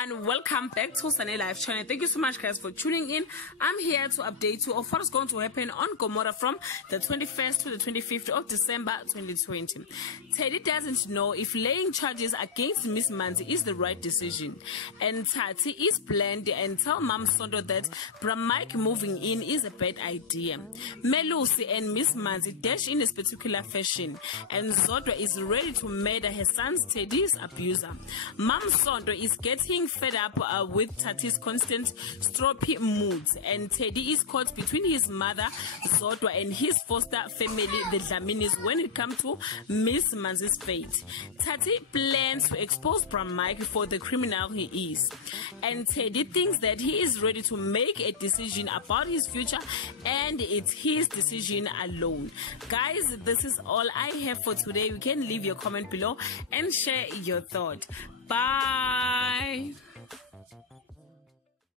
everyone, welcome back to Sunny Live channel. Thank you so much guys for tuning in. I'm here to update you of what is going to happen on Gomora from the 21st to the 25th of December 2020. Teddy doesn't know if laying charges against Miss Manzi is the right decision, and Tati is bland and tell Mom Sondo that Bramike moving in is a bad idea. Melusi and Miss Manzi dash in a spectacular fashion, and Zodwa is ready to murder her son's Teddy's abuser. Mom Sondo is getting fed up with Tati's constant stroppy moods, and Teddy is caught between his mother Zodwa and his foster family, the Dlaminis, when it comes to Miss Manzi's fate. Tati plans to expose Bramike for the criminal he is, and Teddy thinks that he is ready to make a decision about his future, and it's his decision alone. Guys, this is all I have for today. You can leave your comment below and share your thought. Bye.